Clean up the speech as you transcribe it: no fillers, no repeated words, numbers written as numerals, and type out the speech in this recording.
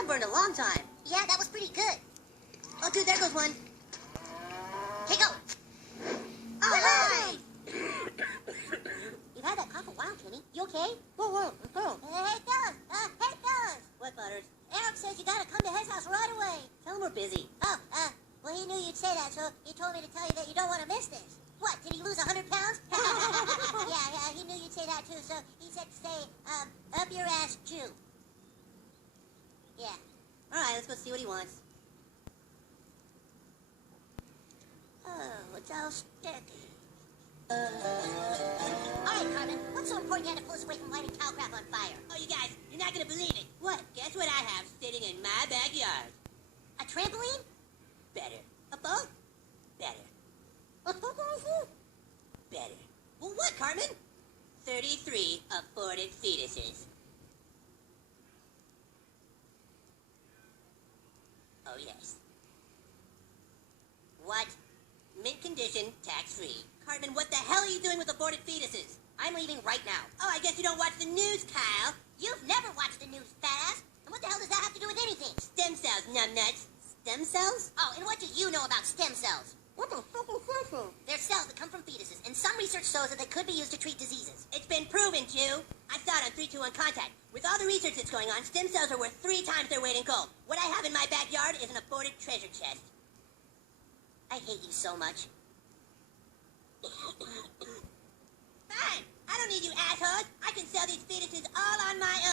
that burned a long time. Yeah, that was pretty good. Oh, dude, there goes one. Here you go. All right. You've had that cough a while, Kenny. You okay? Whoa. Hey, fellas. What, Butters? Eric says you gotta come to his house right away. Tell him we're busy. Oh, well, he knew you'd say that, so he told me to tell you that you don't want to miss this. What, did he lose 100 pounds? yeah, he knew you'd say that, too, so he said to say, up your ass, Jew. Yeah. All right, let's go see what he wants. Oh, it's all sticky. All right, Carmen, what's so important you had to pull us away from lighting cow crap on fire? Oh, you guys, you're not gonna believe it. What? Guess what I have sitting in my backyard? A trampoline? Better. A boat? Better. Better. Well, what, Carmen? 33 aborted fetuses. Oh, yes. What? Mint condition, tax-free. Cartman, what the hell are you doing with aborted fetuses? I'm leaving right now. Oh, I guess you don't watch the news, Kyle. You've never watched the news, fat-ass. And what the hell does that have to do with anything? Stem cells, numbnuts. Stem cells? Oh, and what do you know about stem cells? What the fuck is this? They're cells that come from fetuses, and some research shows that they could be used to treat diseases. It's been proven, Jew. I saw it on 321 Contact. With all the research that's going on, stem cells are worth 3 times their weight in gold. What I have in my backyard is an aborted treasure chest. I hate you so much. Fine. I don't need you assholes. I can sell these fetuses all on my own.